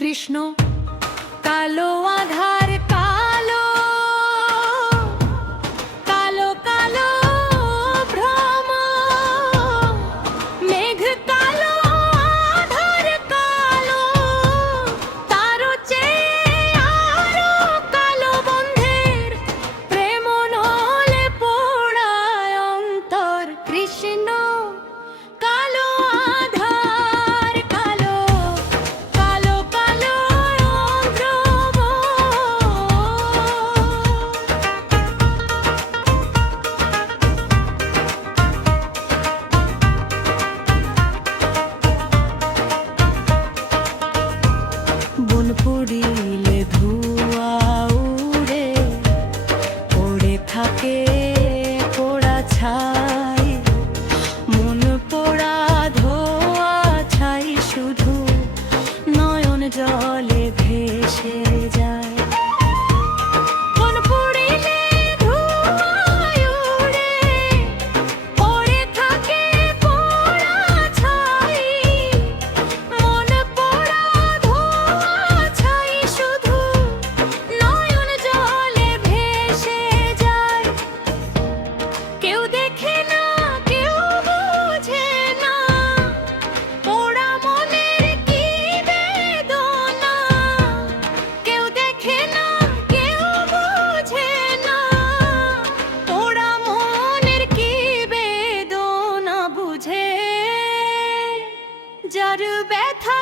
কৃষ্ণ কালো আধার কালো কালো কালো ভ্রম মেঘ কালো আধার কালো তারও চেয়ে আরো কালো বন্ধের প্রেম নলে পোড়ায় অন্তর কৃষ্ণ কালো আধার কালো কালো কালো ভ্রম বন পুড়িলে ধোঁয়া উড়ে পড়ে থাকে পোড়া ছাই মন পোড়া ধোঁয়া ছাই শুধু নয়ন জলে ভেসে যায় বন পুড়িলে ধোঁয়া উড়ে পড়ে থাকে পোড়া ছাই মন পোড়া ধোঁয়া ছাই শুধু নয়ন জলে ভেসে যায় কেউ দেখে না কেউ বোঝে না পোড়া মনের কি বেদনা কেউ দেখে না কেউ বোঝে না পোড়া মনের কি বেদনা বুঝে যার ব্যথা